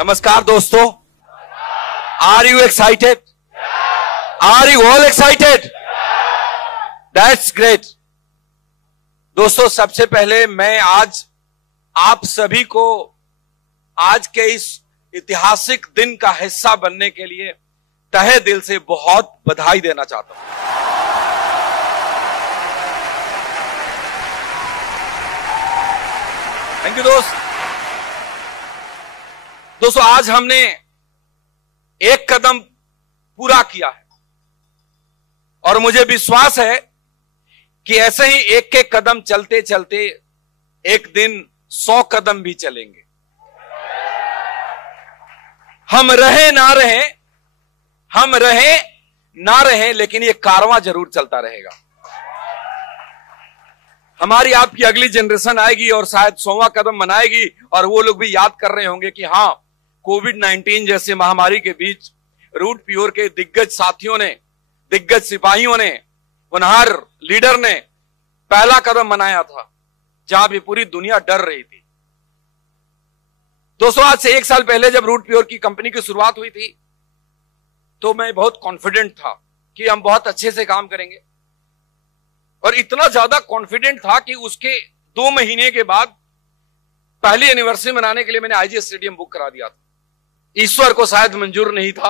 नमस्कार दोस्तों, are you excited? Are you all excited? That's great. दोस्तों, सबसे पहले मैं आज आप सभी को आज के इस ऐतिहासिक दिन का हिस्सा बनने के लिए तहे दिल से बहुत बधाई देना चाहता हूं। थैंक यू दोस्तों, आज हमने एक कदम पूरा किया है और मुझे विश्वास है कि ऐसे ही एक एक कदम चलते चलते एक दिन 100 कदम भी चलेंगे। हम रहे ना रहे, लेकिन ये कारवां जरूर चलता रहेगा। हमारी आपकी अगली जनरेशन आएगी और शायद 100वां कदम बनाएगी और वो लोग भी याद कर रहे होंगे कि हां, कोविड-19 जैसे महामारी के बीच रूट प्योर के दिग्गज साथियों ने, दिग्गज सिपाहियों ने, होनहार लीडर ने पहला कदम बनाया था जहां भी पूरी दुनिया डर रही थी। दोस्तों, आज से 1 साल पहले जब रूट प्योर की कंपनी की शुरुआत हुई थी तो मैं बहुत कॉन्फिडेंट था कि हम बहुत अच्छे से काम करेंगे और इतना ज्यादा कॉन्फिडेंट था कि उसके 2 महीने के बाद पहली एनिवर्सरी मनाने के लिए मैंने आईजी स्टेडियम बुक करा दिया था। ईश्वर को शायद मंजूर नहीं था,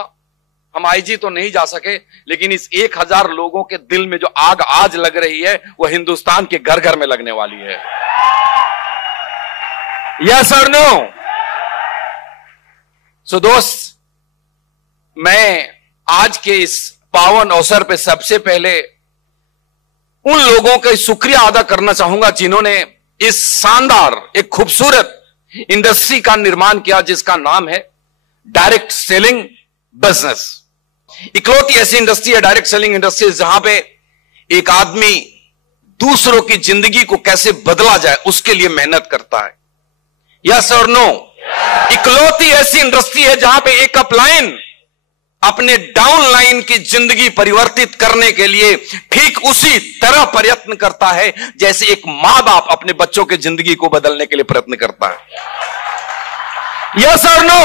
हम आईजी तो नहीं जा सके, लेकिन इस 1000 लोगों के दिल में जो आग आज लग रही है वो हिंदुस्तान के घर घर में लगने वाली है। यस और नो? सो दोस्त, मैं आज के इस पावन अवसर पे सबसे पहले उन लोगों का शुक्रिया अदा करना चाहूंगा जिन्होंने इस शानदार, एक खूबसूरत इंडस्ट्री का निर्माण किया जिसका नाम है डायरेक्ट सेलिंग बिजनेस। इकलौती ऐसी इंडस्ट्री है डायरेक्ट सेलिंग इंडस्ट्री जहां पे एक आदमी दूसरों की जिंदगी को कैसे बदला जाए उसके लिए मेहनत करता है। यस और नो? इकलौती ऐसी इंडस्ट्री है जहां पे एक अपलाइन अपने डाउनलाइन की जिंदगी परिवर्तित करने के लिए ठीक उसी तरह प्रयत्न करता है जैसे एक मां बाप अपने बच्चों की जिंदगी को बदलने के लिए प्रयत्न करता है। यस और नो?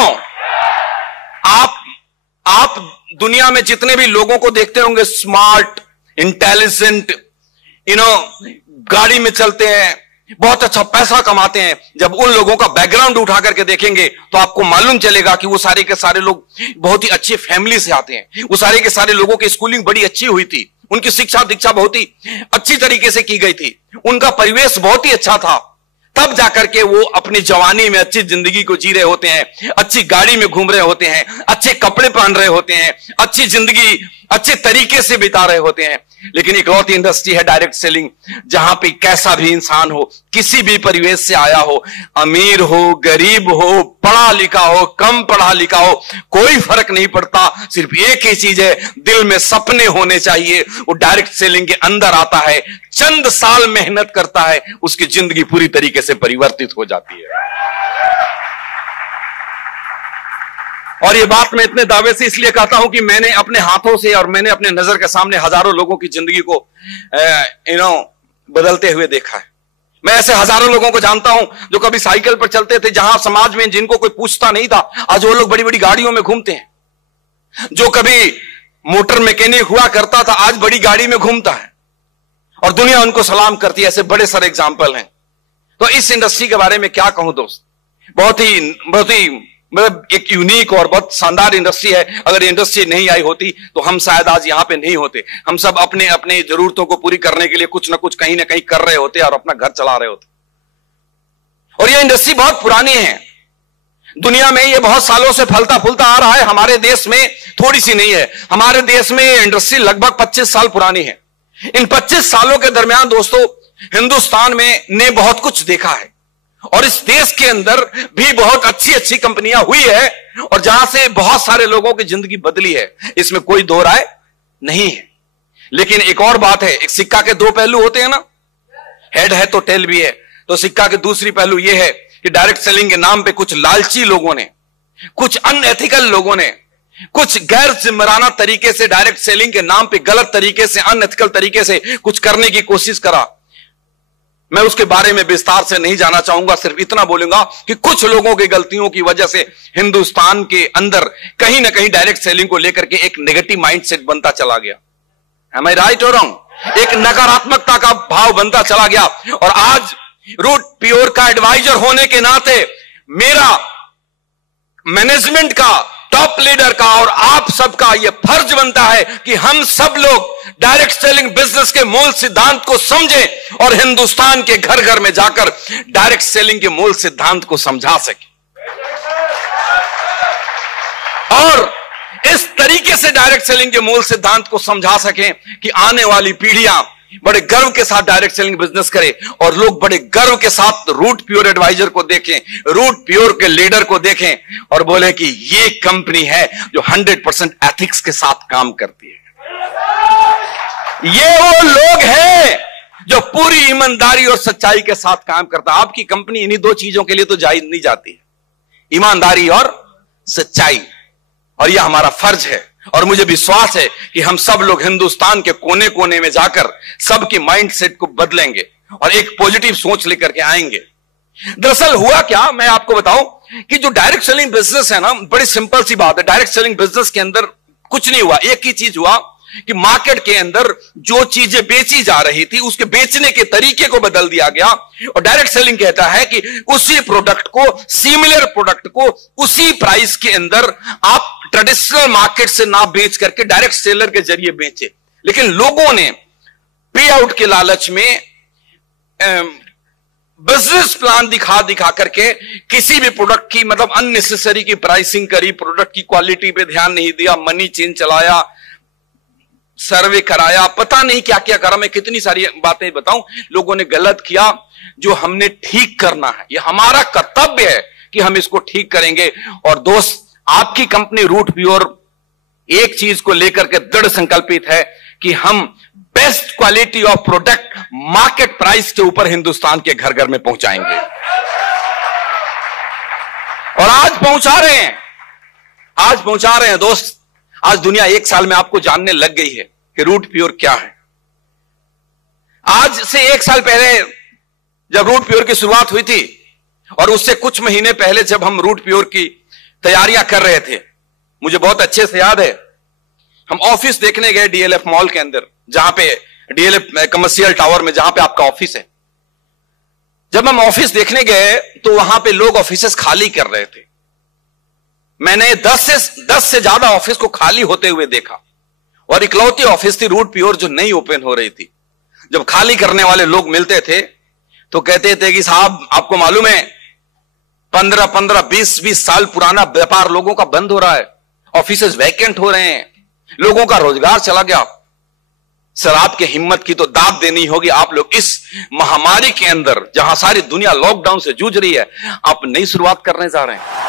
आप दुनिया में जितने भी लोगों को देखते होंगे, स्मार्ट, इंटेलिजेंट, गाड़ी में चलते हैं, बहुत अच्छा पैसा कमाते हैं, जब उन लोगों का बैकग्राउंड उठा करके देखेंगे तो आपको मालूम चलेगा कि वो सारे के सारे लोग बहुत ही अच्छी फैमिली से आते हैं। वो सारे के सारे लोगों की स्कूलिंग बड़ी अच्छी हुई थी, उनकी शिक्षा दीक्षा बहुत ही अच्छी तरीके से की गई थी, उनका परिवेश बहुत ही अच्छा था। तब जाकर के वो अपनी जवानी में अच्छी जिंदगी को जी रहे होते हैं, अच्छी गाड़ी में घूम रहे होते हैं, अच्छे कपड़े पहन रहे होते हैं, अच्छी जिंदगी अच्छे तरीके से बिता रहे होते हैं। लेकिन इकलौती इंडस्ट्री है डायरेक्ट सेलिंग जहां पे कैसा भी इंसान हो, किसी भी परिवेश से आया हो, अमीर हो, गरीब हो, पढ़ा लिखा हो, कम पढ़ा लिखा हो, कोई फर्क नहीं पड़ता। सिर्फ एक ही चीज है, दिल में सपने होने चाहिए। वो डायरेक्ट सेलिंग के अंदर आता है, चंद साल मेहनत करता है, उसकी जिंदगी पूरी तरीके से परिवर्तित हो जाती है। और ये बात मैं इतने दावे से इसलिए कहता हूं कि मैंने अपने हाथों से और मैंने अपने नजर के सामने हजारों लोगों की जिंदगी को बदलते हुए देखा है। मैं ऐसे हजारों लोगों को जानता हूं जो कभी साइकिल पर चलते थे, जहां समाज में जिनको कोई पूछता नहीं था, आज वो लोग बड़ी बड़ी गाड़ियों में घूमते हैं। जो कभी मोटर मैकेनिक हुआ करता था, आज बड़ी गाड़ी में घूमता है और दुनिया उनको सलाम करती है। ऐसे बड़े सारे एग्जाम्पल हैं। तो इस इंडस्ट्री के बारे में क्या कहूं दोस्त, बहुत ही मतलब एक यूनिक और बहुत शानदार इंडस्ट्री है। अगर इंडस्ट्री नहीं आई होती तो हम शायद आज यहां पे नहीं होते। हम सब अपने अपने जरूरतों को पूरी करने के लिए कुछ ना कुछ कहीं ना कहीं कर रहे होते और अपना घर चला रहे होते। और यह इंडस्ट्री बहुत पुरानी है, दुनिया में ये बहुत सालों से फलता फूलता आ रहा है। हमारे देश में थोड़ी सी नहीं है, हमारे देश में ये इंडस्ट्री लगभग 25 साल पुरानी है। इन 25 सालों के दरमियान दोस्तों, हिंदुस्तान ने बहुत कुछ देखा है और इस देश के अंदर भी बहुत अच्छी अच्छी कंपनियां हुई है और जहां से बहुत सारे लोगों की जिंदगी बदली है, इसमें कोई दो राय नहीं है। लेकिन एक और बात है, एक सिक्का के 2 पहलू होते हैं ना, हेड है तो टेल भी है। तो सिक्का के दूसरी पहलू यह है कि डायरेक्ट सेलिंग के नाम पे कुछ लालची लोगों ने, कुछ अनएथिकल लोगों ने, कुछ गैर जिम्मेदाराना तरीके से डायरेक्ट सेलिंग के नाम पे गलत तरीके से, अनएथिकल तरीके से कुछ करने की कोशिश करा। मैं उसके बारे में विस्तार से नहीं जाना चाहूंगा, सिर्फ इतना बोलूंगा कि कुछ लोगों की गलतियों की वजह से हिंदुस्तान के अंदर कहीं ना कहीं डायरेक्ट सेलिंग को लेकर के एक नेगेटिव माइंडसेट बनता चला गया। Am I right or wrong? एक नकारात्मकता का भाव बनता चला गया। और आज रूट प्योर का एडवाइजर होने के नाते मेरा मैनेजमेंट का, टॉप लीडर का और आप सबका यह फर्ज बनता है कि हम सब लोग डायरेक्ट सेलिंग बिजनेस के मूल सिद्धांत को समझें और हिंदुस्तान के घर घर में जाकर डायरेक्ट सेलिंग के मूल सिद्धांत को समझा सकें और इस तरीके से डायरेक्ट सेलिंग के मूल सिद्धांत को समझा सकें कि आने वाली पीढ़ियां बड़े गर्व के साथ डायरेक्ट सेलिंग बिजनेस करें और लोग बड़े गर्व के साथ रूट प्योर एडवाइजर को देखें, रूट प्योर के लीडर को देखें और बोले कि ये कंपनी है जो 100% एथिक्स के साथ काम करती है। ये वो लोग हैं जो पूरी ईमानदारी और सच्चाई के साथ काम करता है। आपकी कंपनी इन्हीं दो चीजों के लिए तो जायज नहीं जाती है, ईमानदारी और सच्चाई, और यह हमारा फर्ज है। और मुझे विश्वास है कि हम सब लोग हिंदुस्तान के कोने कोने में जाकर सबके माइंडसेट को बदलेंगे और एक पॉजिटिव सोच लेकर के आएंगे। दरअसल हुआ क्या, मैं आपको बताऊं कि जो डायरेक्ट सेलिंग बिजनेस है ना, बड़ी सिंपल सी बात है। डायरेक्ट सेलिंग बिजनेस के अंदर कुछ नहीं हुआ, एक ही चीज हुआ कि मार्केट के अंदर जो चीजें बेची जा रही थी उसके बेचने के तरीके को बदल दिया गया। और डायरेक्ट सेलिंग कहता है कि उसी प्रोडक्ट को, सिमिलर प्रोडक्ट को उसी प्राइस के अंदर आप ट्रेडिशनल मार्केट से ना बेच करके डायरेक्ट सेलर के जरिए बेचे। लेकिन लोगों ने पे आउट के लालच में बिजनेस प्लान दिखा दिखा करके किसी भी प्रोडक्ट की मतलब अननेसेसरी की प्राइसिंग करी, प्रोडक्ट की क्वालिटी पे ध्यान नहीं दिया, मनी चेन चलाया, सर्वे कराया, पता नहीं क्या क्या करा। मैं कितनी सारी बातें बताऊं, लोगों ने गलत किया। जो हमने ठीक करना है, यह हमारा कर्तव्य है कि हम इसको ठीक करेंगे। और दोस्त, आपकी कंपनी रूट प्योर एक चीज को लेकर के दृढ़ संकल्पित है कि हम best quality of product market price के ऊपर हिंदुस्तान के घर घर में पहुंचाएंगे और आज पहुंचा रहे हैं, आज पहुंचा रहे हैं दोस्त। आज दुनिया एक साल में आपको जानने लग गई है कि रूट प्योर क्या है। आज से एक साल पहले जब रूट प्योर की शुरुआत हुई थी और उससे कुछ महीने पहले जब हम रूट प्योर की तैयारियां कर रहे थे, मुझे बहुत अच्छे से याद है, हम ऑफिस देखने गए डीएलएफ मॉल के अंदर, जहां पे डीएलएफ कमर्शियल टावर में जहां पे आपका ऑफिस है। जब हम ऑफिस देखने गए तो वहां पे लोग ऑफिसेस खाली कर रहे थे। मैंने 10 से ज्यादा ऑफिस को खाली होते हुए देखा और इकलौती ऑफिस थी रूट प्योर जो नई ओपन हो रही थी। जब खाली करने वाले लोग मिलते थे तो कहते थे कि साहब आपको मालूम है 15 20 साल पुराना व्यापार लोगों का बंद हो रहा है, ऑफिसेस वैकेंट हो रहे हैं, लोगों का रोजगार चला गया। सर, आपकी हिम्मत की तो दाद देनी होगी। आप लोग इस महामारी के अंदर जहां सारी दुनिया लॉकडाउन से जूझ रही है, आप नई शुरुआत करने जा रहे हैं।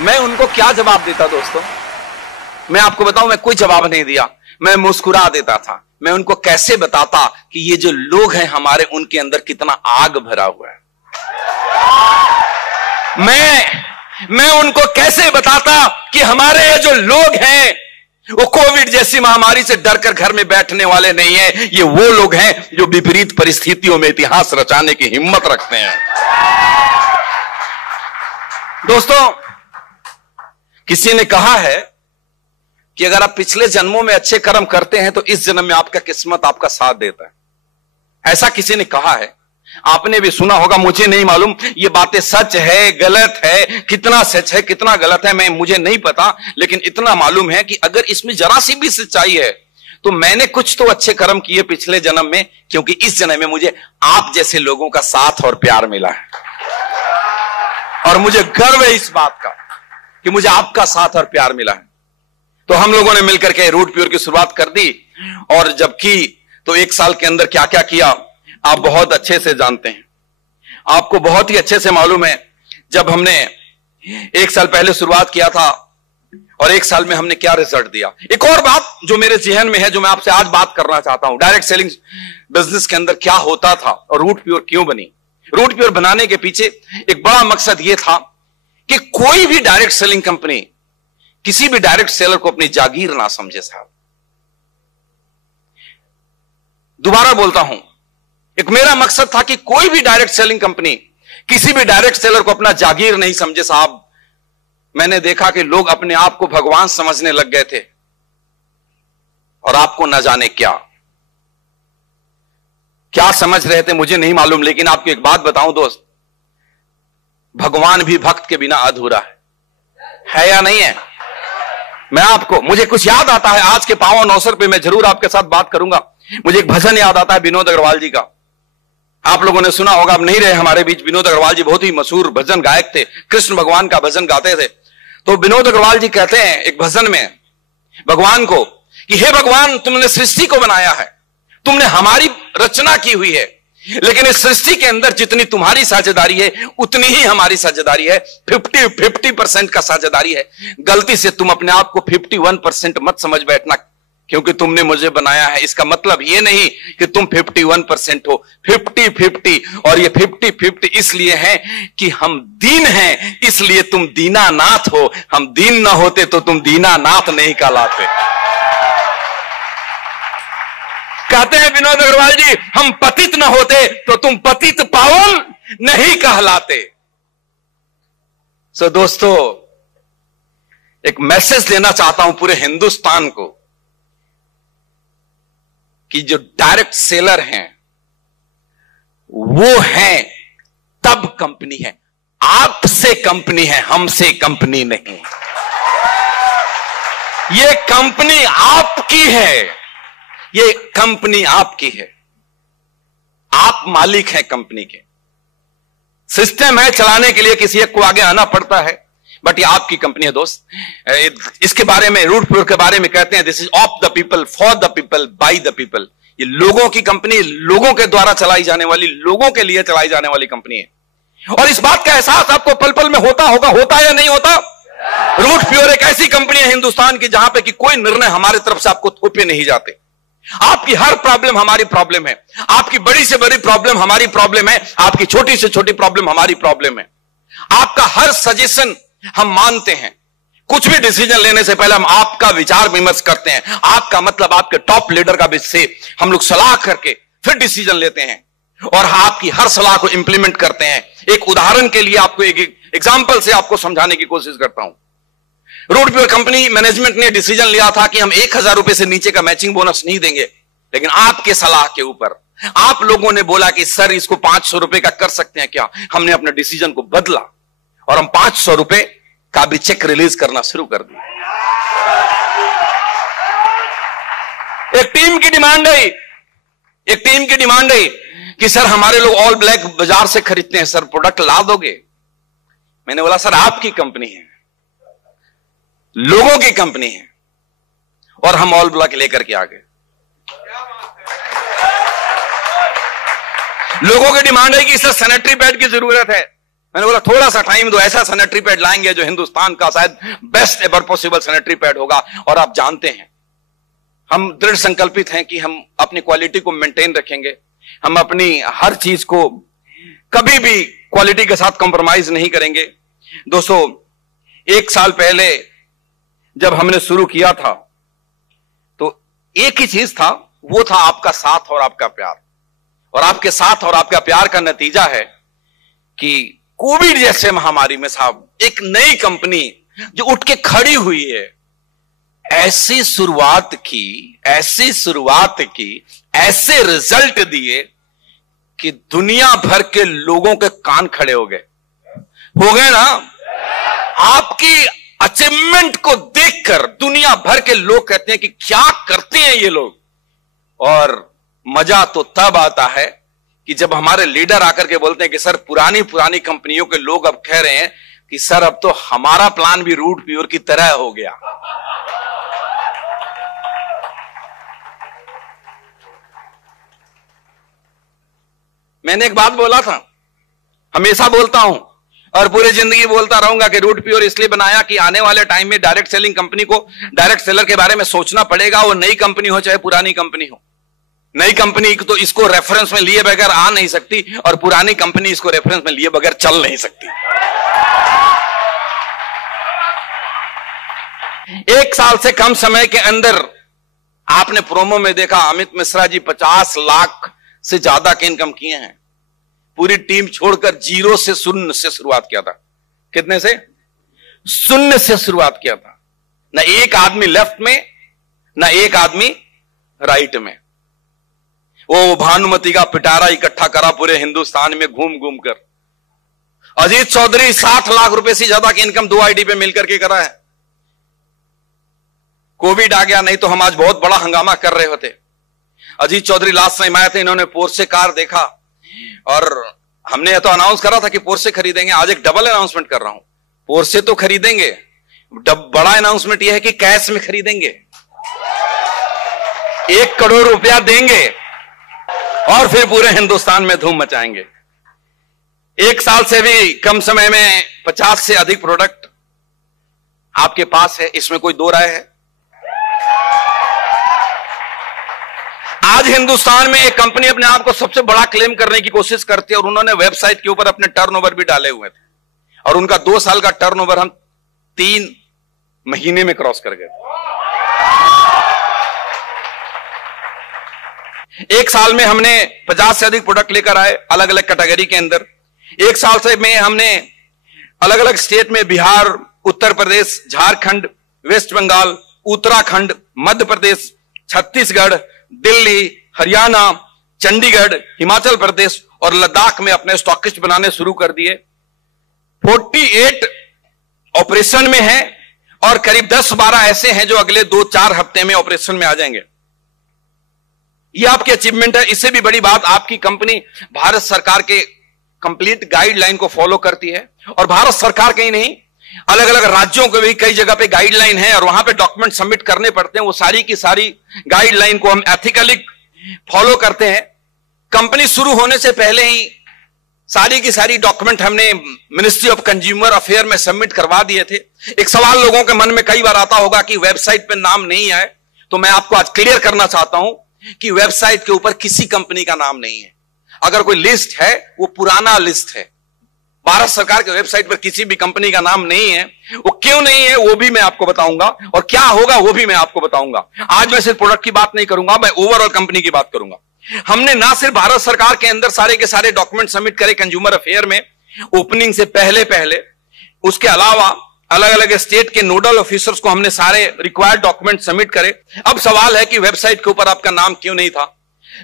मैं उनको क्या जवाब देता दोस्तों? मैं आपको बताऊं, मैं कोई जवाब नहीं दिया, मैं मुस्कुरा देता था। मैं उनको कैसे बताता कि ये जो लोग हैं हमारे, उनके अंदर कितना आग भरा हुआ है। मैं उनको कैसे बताता कि हमारे ये जो लोग हैं वो कोविड जैसी महामारी से डरकर घर में बैठने वाले नहीं है। ये वो लोग हैं जो विपरीत परिस्थितियों में इतिहास रचाने की हिम्मत रखते हैं। दोस्तों, किसी ने कहा है कि अगर आप पिछले जन्मों में अच्छे कर्म करते हैं तो इस जन्म में आपका किस्मत आपका साथ देता है। ऐसा किसी ने कहा है, आपने भी सुना होगा, मुझे नहीं मालूम ये बातें सच है गलत है, कितना सच है कितना गलत है मुझे नहीं पता, लेकिन इतना मालूम है कि अगर इसमें जरा सी भी सच्चाई है तो मैंने कुछ तो अच्छे कर्म किए पिछले जन्म में, क्योंकि इस जन्म में मुझे आप जैसे लोगों का साथ और प्यार मिला है। और मुझे गर्व है इस बात का कि मुझे आपका साथ और प्यार मिला है। तो हम लोगों ने मिलकर के रूट प्योर की शुरुआत कर दी, और जब की तो एक साल के अंदर क्या क्या किया आप बहुत अच्छे से जानते हैं। आपको बहुत ही अच्छे से मालूम है, जब हमने एक साल पहले शुरुआत किया था और एक साल में हमने क्या रिजल्ट दिया। एक और बात जो मेरे जहन में है, जो मैं आपसे आज बात करना चाहता हूं, डायरेक्ट सेलिंग बिजनेस के अंदर क्या होता था और रूट प्योर क्यों बनी। रूट प्योर बनाने के पीछे एक बड़ा मकसद यह था कि कोई भी डायरेक्ट सेलिंग कंपनी किसी भी डायरेक्ट सेलर को अपनी जागीर ना समझे साहब। दोबारा बोलता हूं, एक मेरा मकसद था कि कोई भी डायरेक्ट सेलिंग कंपनी किसी भी डायरेक्ट सेलर को अपना जागीर नहीं समझे। साहब, मैंने देखा कि लोग अपने आप को भगवान समझने लग गए थे और आपको न जाने क्या समझ रहे थे मुझे नहीं मालूम। लेकिन आपको एक बात बताऊं दोस्त, भगवान भी भक्त के बिना अधूरा है या नहीं है? मुझे कुछ याद आता है, आज के पावन अवसर पे मैं जरूर आपके साथ बात करूंगा। मुझे एक भजन याद आता है विनोद अग्रवाल जी का। आप लोगों ने सुना होगा, अब नहीं रहे हमारे बीच। विनोद अग्रवाल जी बहुत ही मशहूर भजन गायक थे, कृष्ण भगवान का भजन गाते थे। तो विनोद अग्रवाल जी कहते हैं एक भजन में भगवान को कि हे भगवान, तुमने सृष्टि को बनाया है, तुमने हमारी रचना की हुई है, लेकिन इस सृष्टि के अंदर जितनी तुम्हारी साझेदारी है उतनी ही हमारी साझेदारी है। 50% का साझेदारी है। गलती से तुम अपने आप को 51% मत समझ बैठना, क्योंकि तुमने मुझे बनाया है। इसका मतलब यह नहीं कि तुम 51% हो, 50-50। और ये 50-50 इसलिए है कि हम दीन हैं, इसलिए तुम दीनानाथ हो। हम दीन ना होते तो तुम दीनानाथ नहीं कहलाते। कहते हैं विनोद अग्रवाल जी, हम पतित ना होते तो तुम पतित पावन नहीं कहलाते। सो दोस्तों, एक मैसेज देना चाहता हूं पूरे हिंदुस्तान को कि जो डायरेक्ट सेलर हैं वो हैं तब कंपनी है। आपसे कंपनी है, हमसे कंपनी नहीं। ये कंपनी आपकी है, ये कंपनी आपकी है। आप मालिक हैं कंपनी के। सिस्टम है चलाने के लिए किसी एक को आगे आना पड़ता है, बट ये आपकी कंपनी है दोस्त। इसके बारे में, रूट प्योर के बारे में कहते हैं, this is of the people, for the people, by the people. ये लोगों की कंपनी, लोगों के द्वारा चलाई जाने वाली, लोगों के लिए चलाई जाने वाली कंपनी है। और इस बात का एहसास आपको पल पल में होता होगा, होता या नहीं होता? रूट प्योर एक ऐसी कंपनी है हिंदुस्तान की जहां पे कि कोई निर्णय हमारे तरफ से आपको थोपे नहीं जाते। आपकी हर प्रॉब्लम हमारी प्रॉब्लम है, आपकी बड़ी से बड़ी प्रॉब्लम हमारी प्रॉब्लम है, आपकी छोटी से छोटी प्रॉब्लम हमारी प्रॉब्लम है। आपका हर सजेशन हम मानते हैं। कुछ भी डिसीजन लेने से पहले हम आपका विचार विमर्श करते हैं। आपका मतलब आपके टॉप लीडर का बीच से हम लोग सलाह करके फिर डिसीजन लेते हैं और आपकी हर सलाह को इंप्लीमेंट करते हैं। एक उदाहरण के लिए आपको एक एग्जांपल से आपको समझाने की कोशिश करता हूं। रूट प्योर कंपनी मैनेजमेंट ने डिसीजन लिया था कि हम 1000 रुपए से नीचे का मैचिंग बोनस नहीं देंगे, लेकिन आपके सलाह के ऊपर आप लोगों ने बोला कि सर इसको 500 रुपए का कर सकते हैं क्या। हमने अपने डिसीजन को बदला और हम 500 रुपए का भी चेक रिलीज करना शुरू कर दिया। एक टीम की डिमांड है कि सर हमारे लोग ऑल ब्लैक बाजार से खरीदते हैं, सर प्रोडक्ट ला दोगे? मैंने बोला सर आपकी कंपनी है, लोगों की कंपनी है, और हम ऑल ब्लैक लेकर के आ गए। लोगों की डिमांड है कि सर सैनिटरी पैड की जरूरत है। मैंने बोला थोड़ा सा टाइम दो, ऐसा सैनिटरी पैड लाएंगे जो हिंदुस्तान का शायद best ever possible sanitary pad होगा। और आप जानते हैं हम दृढ़ संकल्पित हैं कि हम अपनी क्वालिटी को मेंटेन रखेंगे। हम अपनी हर चीज को कभी भी क्वालिटी के साथ कॉम्प्रोमाइज नहीं करेंगे। दोस्तों, 1 साल पहले जब हमने शुरू किया था तो एक ही चीज था, वो था आपका साथ और आपका प्यार। और आपके साथ और आपका प्यार का नतीजा है कि कोविड जैसे महामारी में साहब एक नई कंपनी जो उठ के खड़ी हुई है, ऐसी शुरुआत की, ऐसे रिजल्ट दिए कि दुनिया भर के लोगों के कान खड़े हो गए ना। आपकी अचीवमेंट को देखकर दुनिया भर के लोग कहते हैं कि क्या करते हैं ये लोग। और मजा तो तब आता है कि जब हमारे लीडर आकर के बोलते हैं कि सर पुरानी कंपनियों के लोग अब कह रहे हैं कि सर अब तो हमारा प्लान भी रूट प्योर की तरह हो गया। मैंने एक बात बोला था, हमेशा बोलता हूं और पूरी जिंदगी बोलता रहूंगा कि रूट प्योर इसलिए बनाया कि आने वाले टाइम में डायरेक्ट सेलिंग कंपनी को, डायरेक्ट सेलर के बारे में सोचना पड़ेगा। वो नई कंपनी हो चाहे पुरानी कंपनी हो। नई कंपनी तो इसको रेफरेंस में लिए बगैर आ नहीं सकती और पुरानी कंपनी इसको रेफरेंस में लिए बगैर चल नहीं सकती। 1 साल से कम समय के अंदर आपने प्रोमो में देखा अमित मिश्रा जी 50 लाख से ज्यादा के इनकम किए हैं। पूरी टीम छोड़कर 0 से 0 से शुरुआत किया था। कितने से? 0 से शुरुआत किया था। ना एक आदमी लेफ्ट में, ना एक आदमी राइट में। वो भानुमति का पिटारा इकट्ठा करा पूरे हिंदुस्तान में घूम घूम कर। अजीत चौधरी 60 लाख रुपए से ज्यादा की इनकम 2 आईडी पे मिलकर के करा है। कोविड आ गया, नहीं तो हम आज बहुत बड़ा हंगामा कर रहे होते। अजीत चौधरी लास्ट टाइम आए थे, इन्होंने पोर्शे कार देखा और हमने तो अनाउंस करा था कि पोर्शे खरीदेंगे। आज एक डबल अनाउंसमेंट कर रहा हूं, पोर्शे तो खरीदेंगे, बड़ा अनाउंसमेंट यह है कि कैश में खरीदेंगे, 1 करोड़ रुपया देंगे और फिर पूरे हिंदुस्तान में धूम मचाएंगे। 1 साल से भी कम समय में 50 से अधिक प्रोडक्ट आपके पास है, इसमें कोई दो राय है? आज हिंदुस्तान में एक कंपनी अपने आप को सबसे बड़ा क्लेम करने की कोशिश करती है और उन्होंने वेबसाइट के ऊपर अपने टर्नओवर भी डाले हुए थे और उनका 2 साल का टर्नओवर हम 3 महीने में क्रॉस कर गए। 1 साल में हमने 50 से अधिक प्रोडक्ट लेकर आए अलग अलग कैटेगरी के अंदर। 1 साल से में हमने अलग अलग स्टेट में बिहार, उत्तर प्रदेश, झारखंड, वेस्ट बंगाल, उत्तराखंड, मध्य प्रदेश, छत्तीसगढ़, दिल्ली, हरियाणा, चंडीगढ़, हिमाचल प्रदेश और लद्दाख में अपने स्टॉकिस्ट बनाने शुरू कर दिए। 48 ऑपरेशन में है और करीब 10-12 ऐसे हैं जो अगले 2-4 हफ्ते में ऑपरेशन में आ जाएंगे। यह आपकी अचीवमेंट है। इससे भी बड़ी बात, आपकी कंपनी भारत सरकार के कंप्लीट गाइडलाइन को फॉलो करती है और भारत सरकार के ही नहीं, अलग अलग राज्यों के भी कई जगह पे गाइडलाइन है और वहां पे डॉक्यूमेंट सबमिट करने पड़ते हैं। वो सारी की सारी गाइडलाइन को हम एथिकली फॉलो करते हैं। कंपनी शुरू होने से पहले ही सारी की सारी डॉक्यूमेंट हमने मिनिस्ट्री ऑफ कंज्यूमर अफेयर में सबमिट करवा दिए थे। एक सवाल लोगों के मन में कई बार आता होगा कि वेबसाइट पे नाम नहीं आए, तो मैं आपको आज क्लियर करना चाहता हूं कि वेबसाइट के ऊपर किसी कंपनी का नाम नहीं है। अगर कोई लिस्ट है वो पुराना लिस्ट है। भारत सरकार के वेबसाइट पर किसी भी कंपनी का नाम नहीं है। वो क्यों नहीं है वो भी मैं आपको बताऊंगा और क्या होगा वो भी मैं आपको बताऊंगा। आज मैं सिर्फ प्रोडक्ट की बात नहीं करूंगा, मैं ओवरऑल कंपनी की बात करूंगा। हमने ना सिर्फ भारत सरकार के अंदर सारे के सारे डॉक्यूमेंट सबमिट करे कंज्यूमर अफेयर में ओपनिंग से पहले, उसके अलावा अलग अलग स्टेट के नोडल ऑफिसर्स को हमने सारे रिक्वायर्ड डॉक्यूमेंट सबमिट करे। अब सवाल है कि वेबसाइट के ऊपर आपका नाम क्यों नहीं था?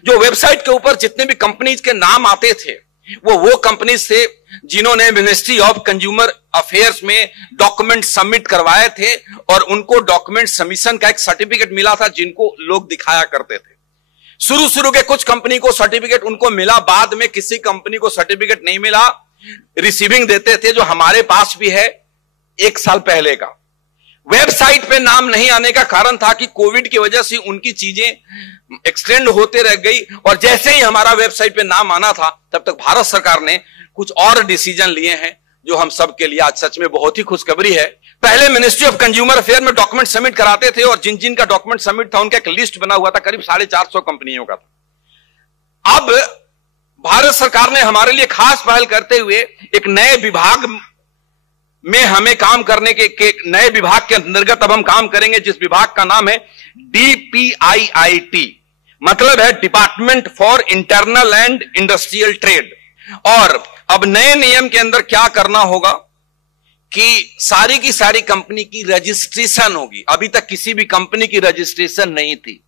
जो वेबसाइट के ऊपर जितने भी कंपनीज के नाम आते थे वो कंपनीज थे जिन्होंने मिनिस्ट्री ऑफ कंज्यूमर अफेयर्स में डॉक्यूमेंट सबमिट करवाए थे और उनको डॉक्यूमेंट सबमिशन का एक सर्टिफिकेट मिला था जिनको लोग दिखाया करते थे। शुरू के कुछ कंपनी को सर्टिफिकेट उनको मिला, बाद में किसी कंपनी को सर्टिफिकेट नहीं मिला। रिसीविंग देते थे, जो हमारे पास भी है 1 साल पहले का। वेबसाइट पे नाम नहीं आने का कारण था कि कोविड की वजह से उनकी चीजें एक्सटेंड होते रह गई और जैसे ही हमारा वेबसाइट पे नाम आना था तब तक भारत सरकार ने कुछ और डिसीजन लिए हैं जो हम सब के लिए आज सच में बहुत ही खुशखबरी है। पहले मिनिस्ट्री ऑफ कंज्यूमर अफेयर में डॉक्यूमेंट सबमिट कराते थे और जिन जिन का डॉक्यूमेंट सबमिट था उनका एक लिस्ट बना हुआ था, करीब 450 कंपनियों का था। अब भारत सरकार ने हमारे लिए खास पहल करते हुए एक नए विभाग में हमें काम करने के नए विभाग के अंतर्गत अब हम काम करेंगे, जिस विभाग का नाम है DPIIT, मतलब है department for internal and industrial trade. और अब नए नियम के अंदर क्या करना होगा कि सारी की सारी कंपनी की रजिस्ट्रेशन होगी। अभी तक किसी भी कंपनी की रजिस्ट्रेशन नहीं थी।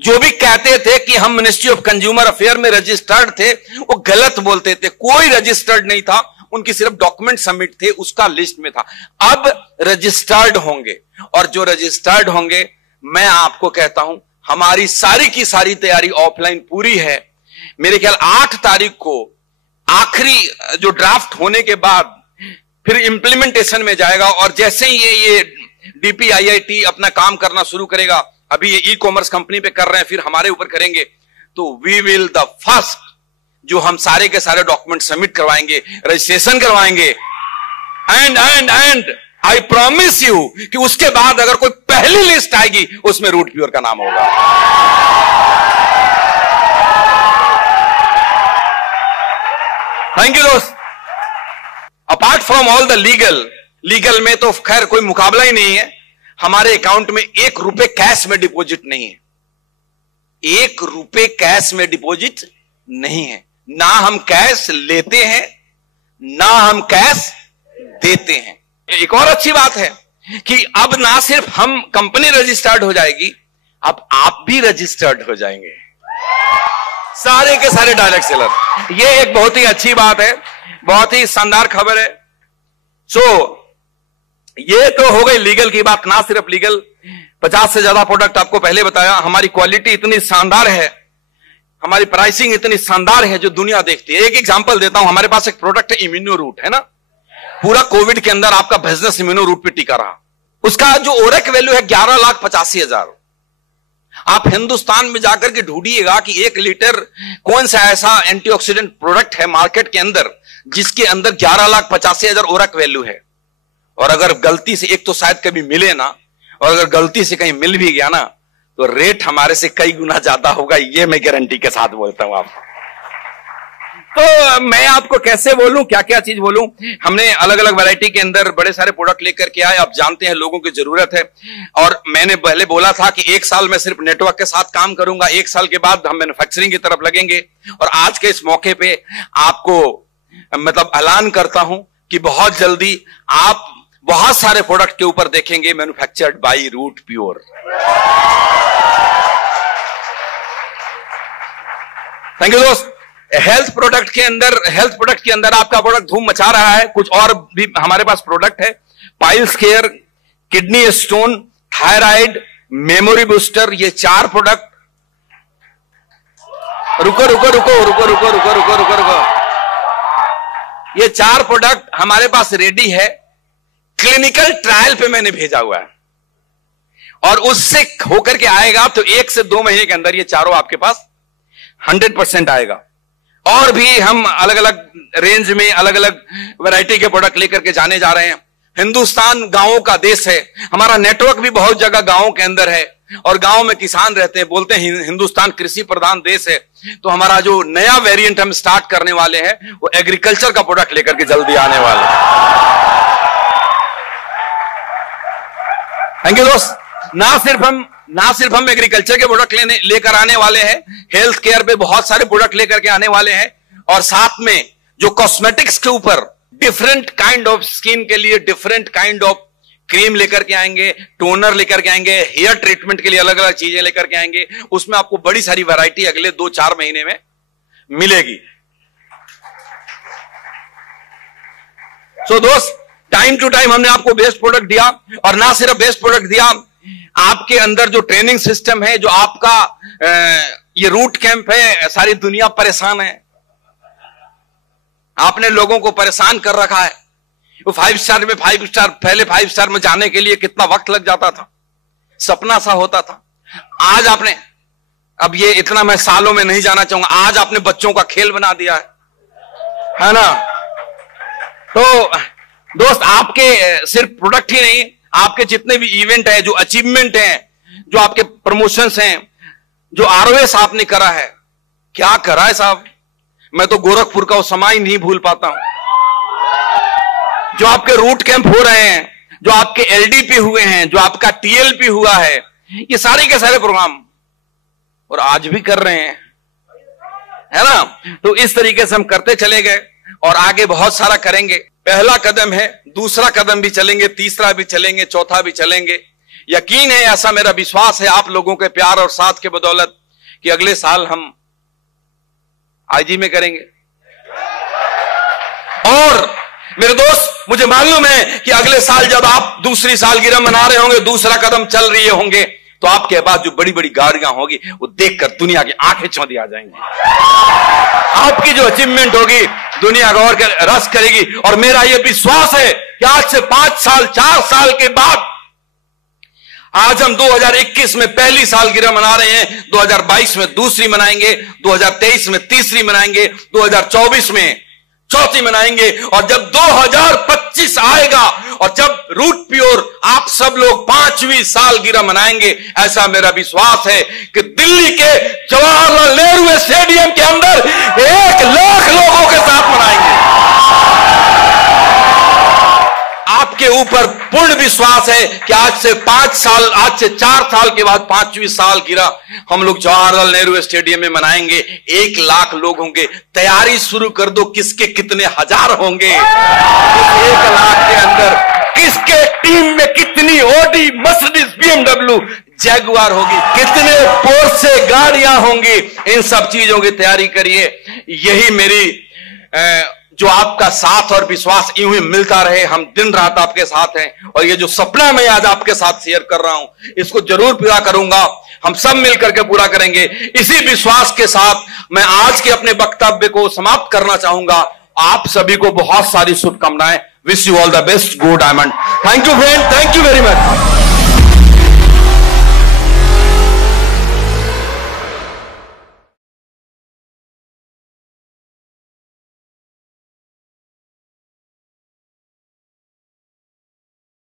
जो भी कहते थे कि हम मिनिस्ट्री ऑफ कंज्यूमर अफेयर में रजिस्टर्ड थे वो गलत बोलते थे। कोई रजिस्टर्ड नहीं था, उनकी सिर्फ डॉक्यूमेंट सबमिट थे, उसका लिस्ट में था। अब रजिस्टर्ड होंगे और जो रजिस्टर्ड होंगे, मैं आपको कहता हूं हमारी सारी की सारी तैयारी ऑफलाइन पूरी है। मेरे ख्याल 8 तारीख को आखिरी जो ड्राफ्ट होने के बाद फिर इंप्लीमेंटेशन में जाएगा और जैसे ही ये DPIIT अपना काम करना शुरू करेगा, अभी ये ई-कॉमर्स कंपनी पे कर रहे हैं, फिर हमारे ऊपर करेंगे, तो वी विल द फर्स्ट जो हम सारे के सारे डॉक्यूमेंट सबमिट करवाएंगे, रजिस्ट्रेशन करवाएंगे एंड आई प्रॉमिस यू कि उसके बाद अगर कोई पहली लिस्ट आएगी उसमें रूट प्योर का नाम होगा। थैंक यू दोस्त। Apart from all the legal में तो खैर कोई मुकाबला ही नहीं है। हमारे अकाउंट में 1 रुपए कैश में डिपॉजिट नहीं है। ₹1 कैश में डिपॉजिट नहीं है। ना हम कैश लेते हैं, ना हम कैश देते हैं। एक और अच्छी बात है कि अब ना सिर्फ हम कंपनी रजिस्टर्ड हो जाएगी, अब आप भी रजिस्टर्ड हो जाएंगे, सारे के सारे डायरेक्ट सेलर। ये एक बहुत ही अच्छी बात है, बहुत ही शानदार खबर है। ये तो हो गई लीगल की बात। ना सिर्फ लीगल, 50 से ज्यादा प्रोडक्ट आपको पहले बताया। हमारी क्वालिटी इतनी शानदार है, हमारी प्राइसिंग इतनी शानदार है जो दुनिया देखती है। एक एग्जांपल देता हूं, हमारे पास एक प्रोडक्ट है इम्यूनो रूट, है ना। पूरा कोविड के अंदर आपका बिजनेस इम्यूनो रूट पे टिका रहा। उसका जो ओरेक वैल्यू है 11,85,000। आप हिंदुस्तान में जाकर के ढूंढिएगा कि 1 लीटर कौन सा ऐसा एंटीऑक्सीडेंट प्रोडक्ट है मार्केट के अंदर जिसके अंदर 11,85,000 ओरेक वैल्यू है। और अगर गलती से, एक तो शायद कभी मिले ना, और अगर गलती से कहीं मिल भी गया ना तो रेट हमारे से कई गुना ज्यादा होगा, ये मैं गारंटी के साथ बोलता हूं आपको। तो मैं आपको कैसे बोलूं, क्या क्या चीज बोलूं। हमने अलग अलग वैरायटी के अंदर बड़े सारे प्रोडक्ट लेकर के आए। आप जानते हैं लोगों की जरूरत है, और मैंने पहले बोला था कि 1 साल में सिर्फ नेटवर्क के साथ काम करूंगा, 1 साल के बाद हम मैन्युफैक्चरिंग की तरफ लगेंगे। और आज के इस मौके पे आपको मतलब ऐलान करता हूं कि बहुत जल्दी आप बहुत सारे प्रोडक्ट के ऊपर देखेंगे manufactured by Root Pure. Thank you दोस्त। हेल्थ प्रोडक्ट के अंदर आपका प्रोडक्ट धूम मचा रहा है। कुछ और भी हमारे पास प्रोडक्ट है, piles care, kidney stone, thyroid, memory booster, ये 4 प्रोडक्ट। रुको रुको रुको रुको रुको रुको रुको रुको रुको ये 4 प्रोडक्ट हमारे पास रेडी है, क्लिनिकल ट्रायल पे मैंने भेजा हुआ है, और उससे होकर के आएगा तो 1 से 2 महीने के अंदर ये चारों आपके पास 100% आएगा। और भी हम अलग अलग रेंज में अलग अलग वैरायटी के प्रोडक्ट लेकर के जाने जा रहे हैं। हिंदुस्तान गांवों का देश है, हमारा नेटवर्क भी बहुत जगह गांवों के अंदर है, और गांव में किसान रहते हैं। बोलते हैं हिंदुस्तान कृषि प्रधान देश है, तो हमारा जो नया वेरिएंट हम स्टार्ट करने वाले हैं वो एग्रीकल्चर का प्रोडक्ट लेकर के जल्दी आने वाले हैं। थैंक यू दोस्त। ना सिर्फ हम एग्रीकल्चर के प्रोडक्ट लेकर आने वाले हैं, हेल्थ केयर पे बहुत सारे प्रोडक्ट लेकर के आने वाले हैं, और साथ में जो कॉस्मेटिक्स के ऊपर डिफरेंट काइंड ऑफ स्किन के लिए डिफरेंट काइंड ऑफ क्रीम लेकर के आएंगे, टोनर लेकर के आएंगे, हेयर ट्रीटमेंट के लिए अलग अलग चीजें लेकर के आएंगे। उसमें आपको बड़ी सारी वैरायटी अगले 2-4 महीने में मिलेगी। दोस्त, टाइम टू टाइम हमने आपको बेस्ट प्रोडक्ट दिया, और ना सिर्फ बेस्ट प्रोडक्ट दिया, आपके अंदर जो ट्रेनिंग सिस्टम है, जो आपका ये रूट कैंप है, सारी दुनिया परेशान है। आपने लोगों को परेशान कर रखा है। वो 5 स्टार में 5 स्टार, पहले 5 स्टार में जाने के लिए कितना वक्त लग जाता था, सपना सा होता था। आज आपने, अब ये इतना मैं सालों में नहीं जाना चाहूंगा, आज आपने बच्चों का खेल बना दिया है ना। तो दोस्त, आपके सिर्फ प्रोडक्ट ही नहीं, आपके जितने भी इवेंट है, जो अचीवमेंट है, जो आपके प्रमोशंस हैं, जो आरओएस आपने करा है, क्या करा है साहब, मैं तो गोरखपुर का वो समय नहीं भूल पाता हूं। जो आपके रूट कैंप हो रहे हैं, जो आपके एलडीपी हुए हैं, जो आपका टीएलपी हुआ है, ये सारे के सारे प्रोग्राम, और आज भी कर रहे हैं, है ना। तो इस तरीके से हम करते चले गए, और आगे बहुत सारा करेंगे। पहला कदम है, दूसरा कदम भी चलेंगे, तीसरा भी चलेंगे, चौथा भी चलेंगे। यकीन है, ऐसा मेरा विश्वास है आप लोगों के प्यार और साथ के बदौलत, कि अगले साल हम आईजी में करेंगे। और मेरे दोस्त, मुझे मालूम है कि अगले साल जब आप दूसरी सालगिरह मना रहे होंगे, दूसरा कदम चल रहे होंगे, तो आपके पास जो बड़ी बड़ी गाड़ियां होगी वो देखकर दुनिया की आंखें चौंधी आ जाएंगी। आपकी जो अचीवमेंट होगी दुनिया गौर कर रस करेगी। और मेरा यह विश्वास है कि आज से 5 साल 4 साल के बाद, आज हम 2021 में पहली सालगिरह मना रहे हैं, 2022 में दूसरी मनाएंगे, 2023 में तीसरी मनाएंगे, 2024 में चौथी मनाएंगे, और जब 2025 आएगा और जब रूट प्योर आप सब लोग 5वीं सालगिरह मनाएंगे, ऐसा मेरा विश्वास है कि दिल्ली के जवाहरलाल नेहरू स्टेडियम के अंदर 1 लाख लोगों के साथ मनाएंगे। आपके ऊपर पूर्ण विश्वास है कि आज से 4 साल के बाद 5वीं साल गिरा हम लोग जवाहरलाल नेहरू स्टेडियम में मनाएंगे। 1 लाख लोग होंगे। तैयारी शुरू कर दो, किसके कितने हजार होंगे। 1 लाख के अंदर किसके टीम में कितनी ऑडी, मर्सिडीज, BMW, जैगुआर होगी, कितने पोर्शे गाड़ियां होंगी। इन सब चीजों की तैयारी करिए। यही मेरी जो आपका साथ और विश्वास यूं ही मिलता रहे। हम दिन रात आपके साथ हैं और ये जो सपना मैं आज आपके साथ शेयर कर रहा हूं, इसको जरूर पूरा करूंगा। हम सब मिलकर के पूरा करेंगे। इसी विश्वास के साथ मैं आज के अपने वक्तव्य को समाप्त करना चाहूंगा। आप सभी को बहुत सारी शुभकामनाएं। Wish you all the best. Go diamond. Thank you friend, thank you very much.